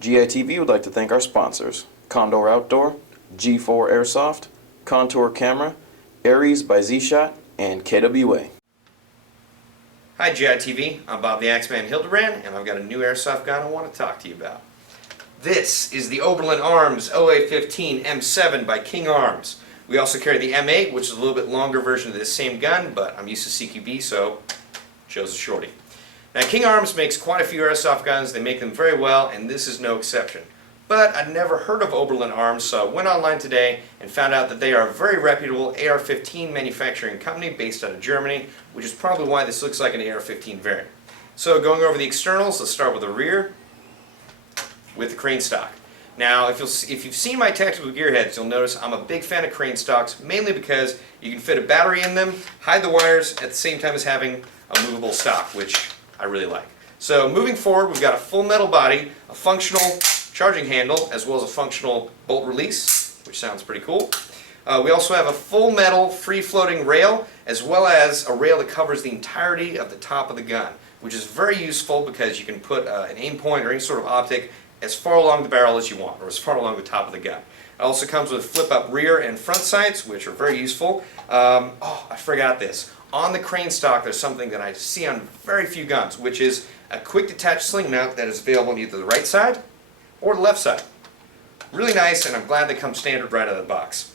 GITV would like to thank our sponsors, Condor Outdoor, G4 Airsoft, Contour Camera, Aries by Z-Shot, and KWA. Hi GITV, I'm Bob the Axeman Hildebrand, and I've got a new airsoft gun I want to talk to you about. This is the Oberland Arms OA-15 M7 by King Arms. We also carry the M8, which is a little bit longer version of this same gun, but I'm used to CQB, so chose a shorty. Now King Arms makes quite a few airsoft guns, they make them very well, and this is no exception. But I'd never heard of Oberland Arms, so I went online today and found out that they are a very reputable AR-15 manufacturing company based out of Germany, which is probably why this looks like an AR-15 variant. So going over the externals, let's start with the rear with the crane stock. Now if you've seen my tactical gearheads, you'll notice I'm a big fan of crane stocks, mainly because you can fit a battery in them, hide the wires, at the same time as having a movable stock, which I really like. So moving forward, we've got a full metal body, a functional charging handle, as well as a functional bolt release, which sounds pretty cool. We also have a full metal free-floating rail, as well as a rail that covers the entirety of the top of the gun, which is very useful because you can put an aim point or any sort of optic as far along the barrel as you want, or as far along the top of the gun. It also comes with flip-up rear and front sights, which are very useful. Oh, I forgot this. On the crane stock, there's something that I see on very few guns, which is a quick detach sling mount that is available on either the right side or the left side. Really nice, and I'm glad they come standard right out of the box.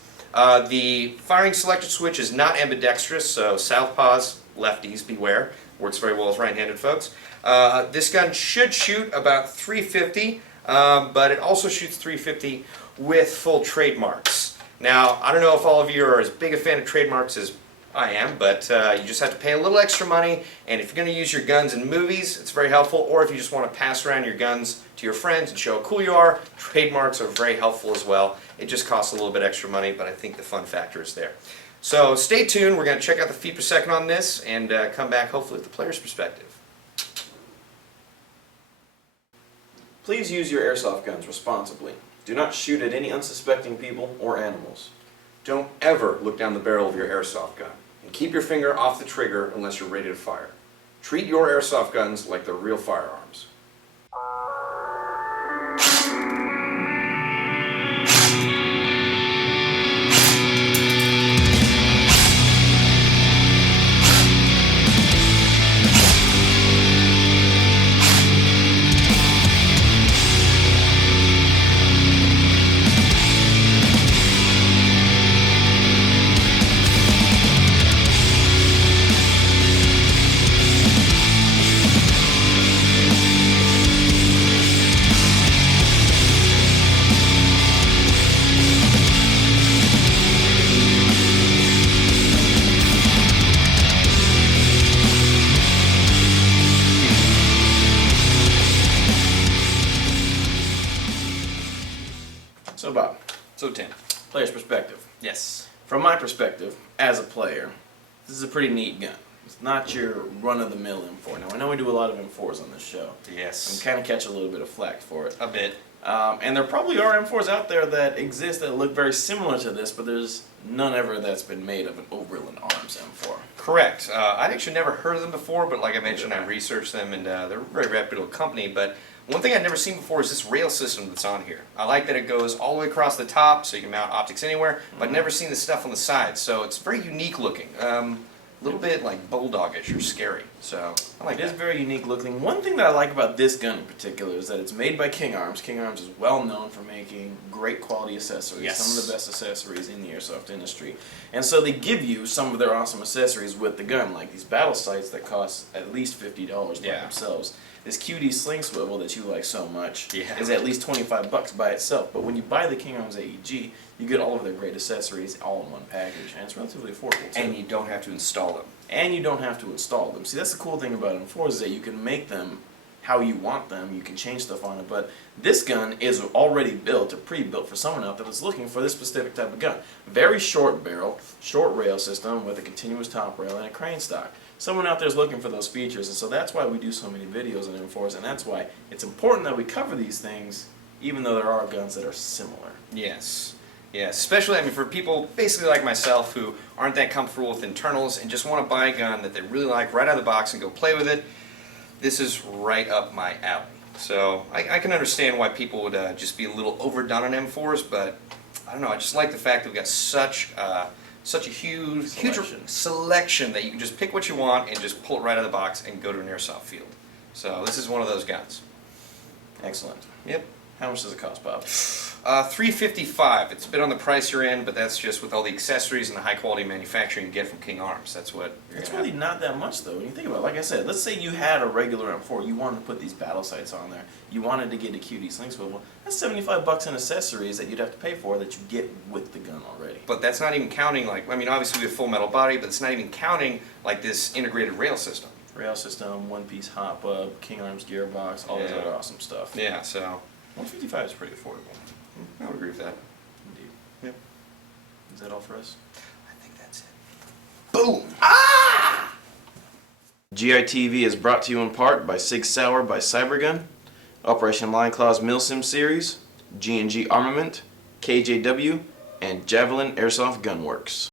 The firing selector switch is not ambidextrous, so southpaws, lefties, beware. Works very well with right-handed folks. This gun should shoot about 350, but it also shoots 350 with full trademarks. Now, I don't know if all of you are as big a fan of trademarks as I am, but you just have to pay a little extra money, and if you're going to use your guns in movies, it's very helpful, or if you just want to pass around your guns to your friends and show how cool you are, trademarks are very helpful as well. It just costs a little bit extra money, but I think the fun factor is there. So stay tuned, we're going to check out the feet per second on this, and come back hopefully with the player's perspective. Please use your airsoft guns responsibly. Do not shoot at any unsuspecting people or animals. Don't ever look down the barrel of your airsoft gun, and keep your finger off the trigger unless you're ready to fire. Treat your airsoft guns like they're real firearms. So Bob, So Tim. player's perspective. Yes. From my perspective, as a player, this is a pretty neat gun. It's not your run-of-the-mill M4. Now, I know we do a lot of M4s on this show. Yes. I'm kind of catching a little bit of flack for it. A bit. And there probably are M4s out there that exist that look very similar to this, but there's none ever that's been made of an Oberland Arms M4. Correct. I'd actually never heard of them before, but like I mentioned, I researched them, and they're a very reputable company. But one thing I've never seen before is this rail system that's on here. I like that it goes all the way across the top, so you can mount optics anywhere, but I've never seen the stuff on the sides, so it's very unique looking. A little bit like bulldogish or scary, so I like It that. is very unique looking. One thing that I like about this gun in particular is that it's made by King Arms. King Arms is well known for making great quality accessories, Yes. some of the best accessories in the airsoft industry. And so they give you some of their awesome accessories with the gun, like these battle sights that cost at least $50 by themselves. This QD sling swivel that you like so much is at least $25 by itself. But when you buy the King Arms AEG, you get all of their great accessories all in one package, and it's relatively affordable too. And you don't have to install them. And you don't have to install them. See, that's the cool thing about M4s is that you can make them how you want them, you can change stuff on it, but this gun is already built or pre-built for someone out there that's looking for this specific type of gun. Very short barrel, short rail system with a continuous top rail and a crane stock. Someone out there is looking for those features, and so that's why we do so many videos on M4s, and that's why it's important that we cover these things even though there are guns that are similar. Yes. Yeah, especially, I mean, for people basically like myself who aren't that comfortable with internals and just want to buy a gun that they really like right out of the box and go play with it, this is right up my alley. So I can understand why people would just be a little overdone on M4s, but I don't know. I just like the fact that we've got such a huge selection that you can just pick what you want and just pull it right out of the box and go to an airsoft field. So this is one of those guns. Excellent. Yep. How much does it cost, Bob? $355. It's a bit on the pricier end, but that's just with all the accessories and the high quality manufacturing you get from King Arms. That's what. It's really not that much though. When you think about it, like I said, let's say you had a regular M4, you wanted to put these battle sights on there, you wanted to get a QD sling swivel. That's $75 in accessories that you'd have to pay for that you get with the gun already. But that's not even counting obviously we have full metal body, but it's not even counting like this integrated rail system. Rail system, one-piece hop up, King Arms gearbox, all this Yeah. other awesome stuff. Yeah, so $155 is pretty affordable. I would agree with that. Indeed. Yep. Is that all for us? I think that's it. Boom! GITV is brought to you in part by Sig Sauer by Cybergun, Operation Lion Claw's Milsim Series, G&G Armament, KJW, and Javelin Airsoft Gunworks.